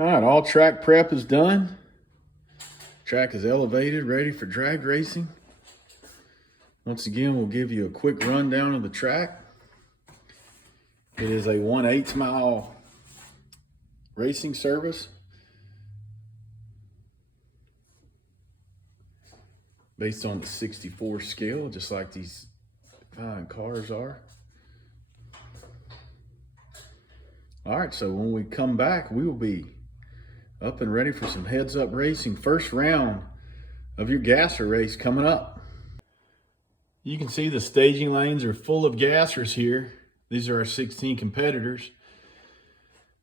All right, all track prep is done. Track is elevated, ready for drag racing. Once again, we'll give you a quick rundown of the track. It is a 1/8 mile racing service. Based on the 64 scale, just like these fine cars are. All right, so when we come back, we will be up and ready for some heads-up racing. First round of your gasser race coming up. You can see the staging lanes are full of gassers here. These are our 16 competitors.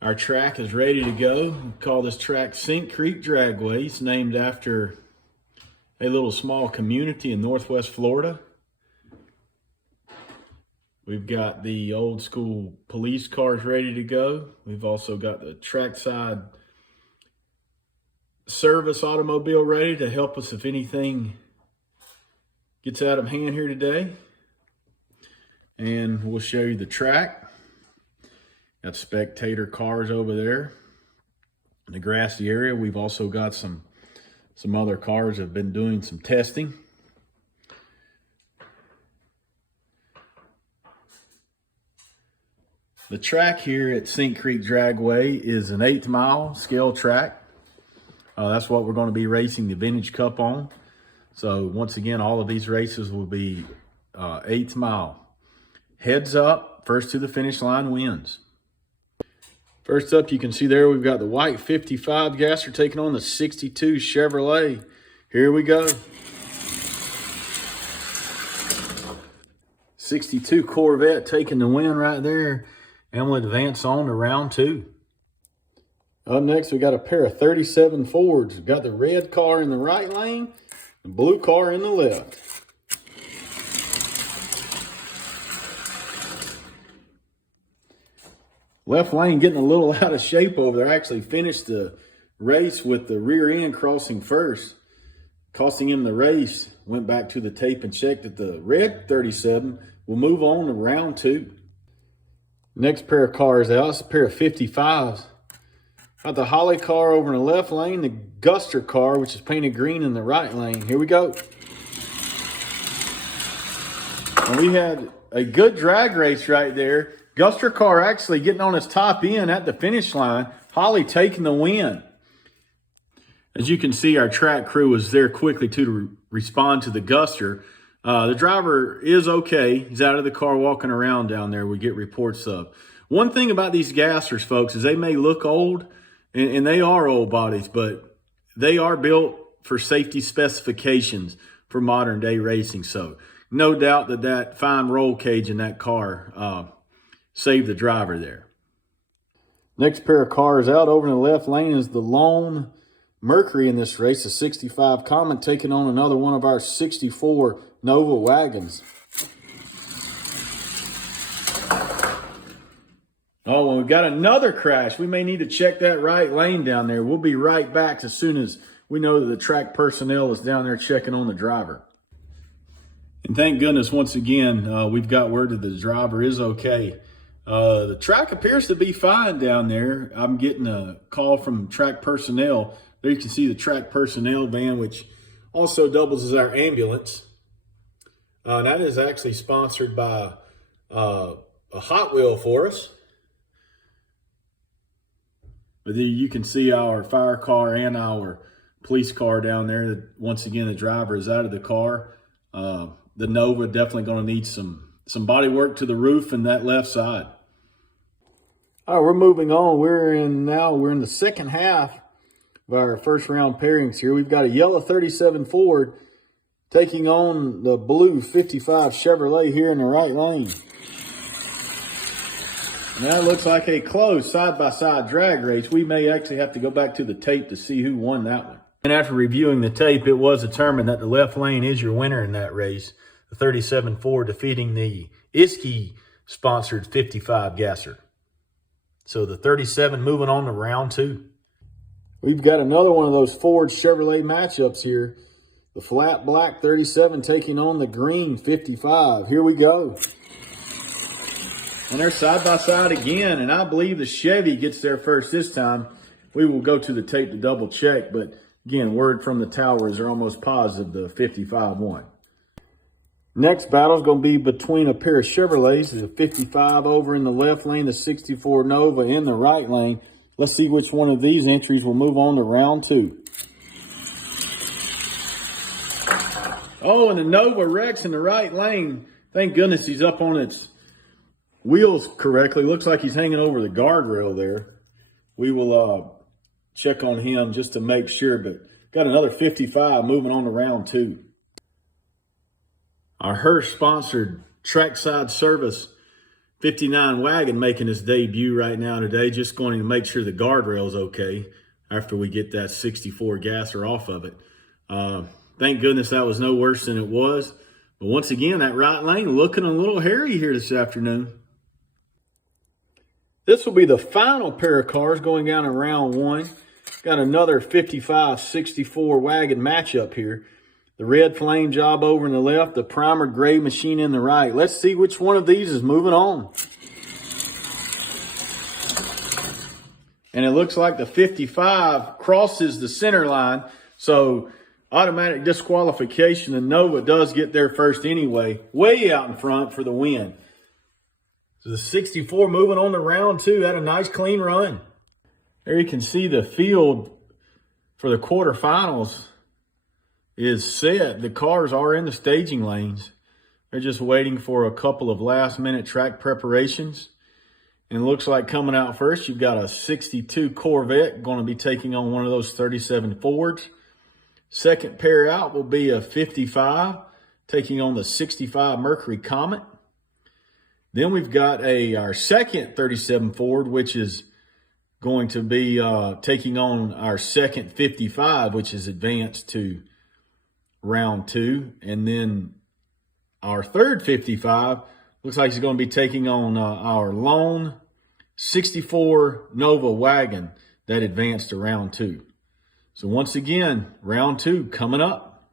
Our track is ready to go. We call this track Sink Creek Dragway. It's named after a little small community in Northwest Florida. We've got the old school police cars ready to go. We've also got the trackside service automobile ready to help us if anything gets out of hand here today. And we'll show you the track. Got spectator cars over there. In the grassy area, we've also got some other cars that have been doing some testing. The track here at Sink Creek Dragway is an 1/8 mile scale track. That's what we're going to be racing the Vintage Cup on. So once again, all of these races will be 1/8 mile. Heads up, first to the finish line wins. First up, you can see there we've got the white 55 gasser taking on the 62 Chevrolet. Here we go. 62 Corvette taking the win right there. And we'll advance on to round 2. Up next, we got a pair of 37 Fords. We've got the red car in the right lane, the blue car in the left. Left lane getting a little out of shape over there. Actually finished the race with the rear end crossing first, costing him the race. Went back to the tape and checked that the red 37 will move on to round 2. Next pair of cars out, it's a pair of 55s. Got the Holly car over in the left lane, the Guster car, which is painted green, in the right lane. Here we go. And we had a good drag race right there. Guster car actually getting on his top end at the finish line. Holly taking the win. As you can see, our track crew was there quickly to respond to the Guster. The driver is okay. He's out of the car walking around down there. We get reports of. One thing about these gassers, folks, is they may look old, and they are old bodies, but they are built for safety specifications for modern day racing. So no doubt that fine roll cage in that car saved the driver there. Next pair of cars out over in the left lane is the lone Mercury in this race, a 65 Comet, taking on another one of our 64 Nova wagons. Oh, and we've got another crash. We may need to check that right lane down there. We'll be right back as soon as we know that the track personnel is down there checking on the driver. And thank goodness, once again, we've got word that the driver is okay. The track appears to be fine down there. I'm getting a call from track personnel. There you can see the track personnel van, which also doubles as our ambulance. That is actually sponsored by a Hot Wheel for us. But then you can see our fire car and our police car down there. Once again, the driver is out of the car. The Nova definitely going to need some body work to the roof and that left side. All right, we're moving on. We're in the second half of our first round pairings here. We've got a yellow 37 Ford taking on the blue 55 Chevrolet here in the right lane. And that looks like a close side-by-side drag race. We may actually have to go back to the tape to see who won that one. And after reviewing the tape, it was determined that the left lane is your winner in that race. The 37 Ford defeating the Iski-sponsored 55 gasser. So the 37 moving on to round 2. We've got another one of those Ford Chevrolet matchups here. The flat black 37 taking on the green 55. Here we go. And they're side by side again, and I believe the Chevy gets there first this time. We will go to the tape to double check, but again, word from the towers are almost positive the 55 won. Next battle is going to be between a pair of Chevrolets. There's a 55 over in the left lane, the 64 Nova in the right lane. Let's see which one of these entries will move on to round 2. Oh, and the Nova Rex in the right lane. Thank goodness he's up on its wheels correctly. Looks like he's hanging over the guardrail there. We will check on him just to make sure, but got another 55 moving on to round 2. Our Hirsch-sponsored trackside service 59 wagon making its debut right now today. Just going to make sure the guardrail's okay after we get that 64 gasser off of it. Thank goodness that was no worse than it was. But once again, that right lane looking a little hairy here this afternoon. This will be the final pair of cars going down in round 1. Got another 55-64 wagon matchup here. The red flame job over in the left, the primer gray machine in the right. Let's see which one of these is moving on. And it looks like the 55 crosses the center line. So automatic disqualification. The Nova does get there first anyway. Way out in front for the win. So the 64 moving on to round 2. Had a nice clean run. There you can see the field for the quarterfinals is set. The cars are in the staging lanes. They're just waiting for a couple of last-minute track preparations. And it looks like coming out first, you've got a 62 Corvette going to be taking on one of those 37 Fords. Second pair out will be a 55 taking on the 65 Mercury Comet. Then we've got our second 37 Ford, which is going to be taking on our second 55, which is advanced to round 2. And then our third 55 looks like he's going to be taking on our lone 64 Nova wagon that advanced to round 2. So once again, round 2 coming up.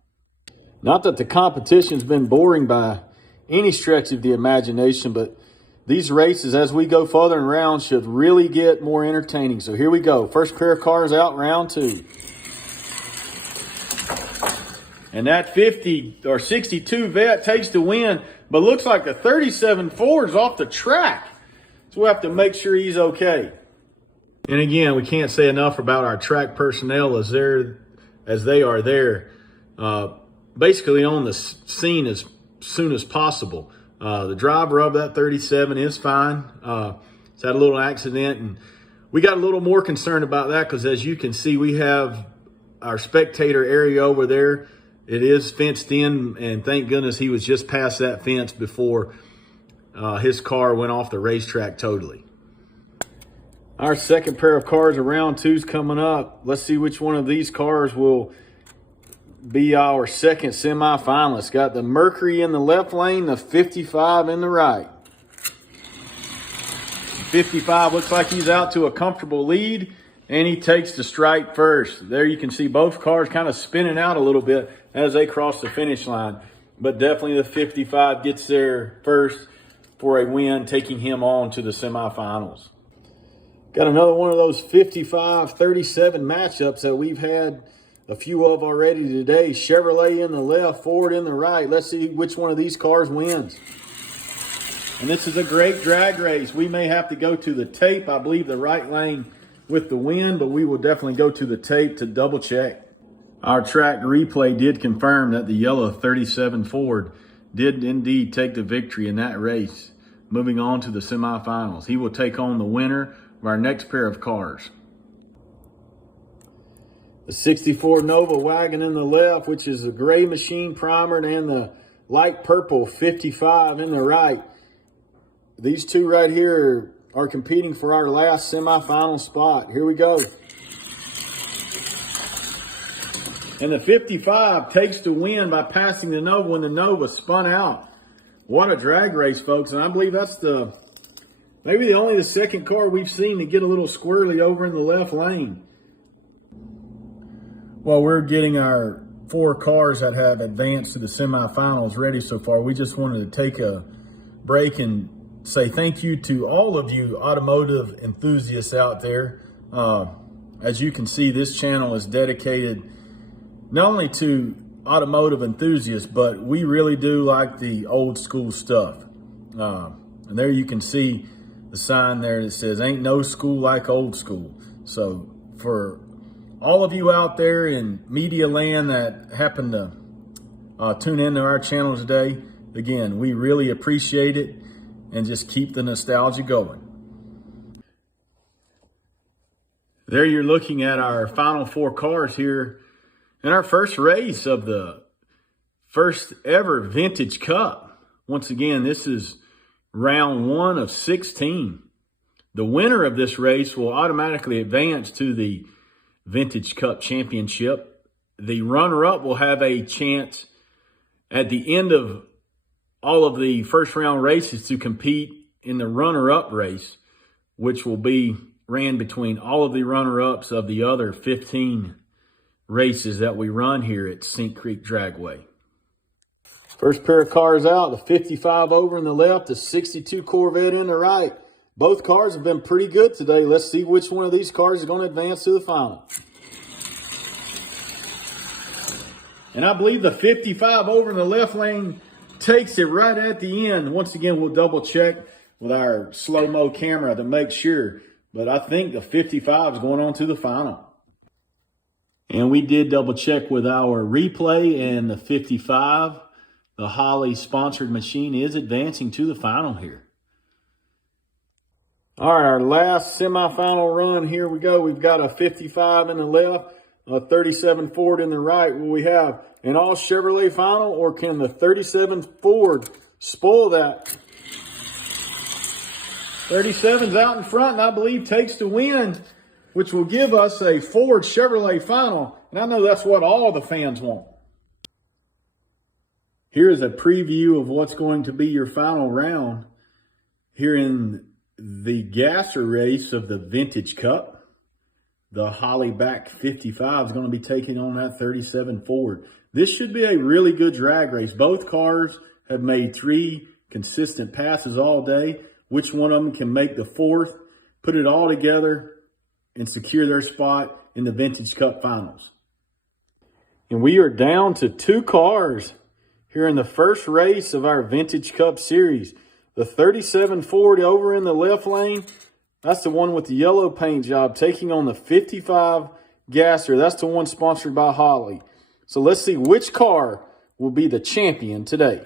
Not that the competition's been boring by any stretch of the imagination, but these races, as we go further in rounds, should really get more entertaining. So here we go. First pair of cars out, round 2. And that 50 or 62 Vet takes the win, but looks like the 37 Ford's off the track. So we'll have to make sure he's okay. And again, we can't say enough about our track personnel as they are there, basically on the scene as soon as possible. The driver of that 37 is fine. He's had a little accident, and we got a little more concerned about that because, as you can see, we have our spectator area over there. It is fenced in, and thank goodness he was just past that fence before his car went off the racetrack totally. Our second pair of cars of round 2's coming up. Let's see which one of these cars will be our second semifinalist. Got the Mercury in the left lane, the 55 in the right. 55 looks like he's out to a comfortable lead, and he takes the stripe first. There you can see both cars kind of spinning out a little bit as they cross the finish line. But definitely the 55 gets there first for a win, taking him on to the semifinals. Got another one of those 55-37 matchups that we've had a few of already today. Chevrolet in the left, Ford in the right. Let's see which one of these cars wins. And this is a great drag race. We may have to go to the tape. I believe the right lane with the win, but we will definitely go to the tape to double check. Our track replay did confirm that the yellow 37 Ford did indeed take the victory in that race. Moving on to the semifinals. He will take on the winner of our next pair of cars. The 64 Nova wagon in the left, which is the gray machine primered, and the light purple 55 in the right. These two right here are competing for our last semifinal spot. Here we go. And the 55 takes the win by passing the Nova when the Nova spun out. What a drag race, folks. And I believe that's maybe only the second car we've seen to get a little squirrely over in the left lane. Well, we're getting our 4 cars that have advanced to the semifinals ready so far. We just wanted to take a break and say thank you to all of you automotive enthusiasts out there. As you can see, this channel is dedicated not only to automotive enthusiasts, but we really do like the old school stuff. And there you can see the sign there that says, "Ain't no school like old school." So for all of you out there in media land that happen to tune into our channel today, again, we really appreciate it, and just keep the nostalgia going. There you're looking at our final 4 cars here in our first race of the first ever Vintage Cup. Once again, this is round 1 of 16. The winner of this race will automatically advance to the Vintage Cup Championship. The runner-up will have a chance at the end of all of the first round races to compete in the runner-up race, which will be ran between all of the runner-ups of the other 15 races that we run here at Sink Creek Dragway. First pair of cars out, the 55 over in the left, the 62 Corvette in the right. Both cars have been pretty good today. Let's see which one of these cars is going to advance to the final. And I believe the 55 over in the left lane takes it right at the end. Once again, we'll double check with our slow-mo camera to make sure. But I think the 55 is going on to the final. And we did double check with our replay, and the 55, the Holley sponsored machine, is advancing to the final here. All right, our last semifinal run. Here we go. We've got a 55 in the left, a 37 Ford in the right. Will we have an all Chevrolet final, or can the 37 Ford spoil that? 37's out in front, and I believe takes the win, which will give us a Ford Chevrolet final. And I know that's what all the fans want. Here's a preview of what's going to be your final round here in the gasser race of the Vintage Cup. The Holley back 55 is going to be taking on that 37 Ford. This should be a really good drag race. Both cars have made 3 consistent passes all day. Which one of them can make the 4th, put it all together, and secure their spot in the Vintage Cup Finals. And we are down to 2 cars here in the first race of our Vintage Cup Series. The 37 Ford over in the left lane, that's the one with the yellow paint job, taking on the 55 gasser. That's the one sponsored by Holley. So let's see which car will be the champion today.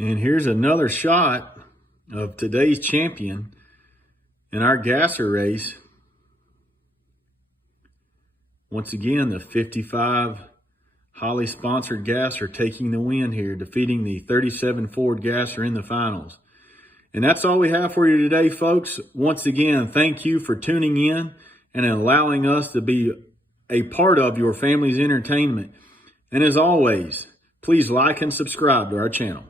And here's another shot of today's champion in our gasser race. Once again, the 55 Holley sponsored gasser taking the win here, defeating the 37 Ford gasser in the finals. And that's all we have for you today, folks. Once again, thank you for tuning in and allowing us to be a part of your family's entertainment. And as always, please like and subscribe to our channel.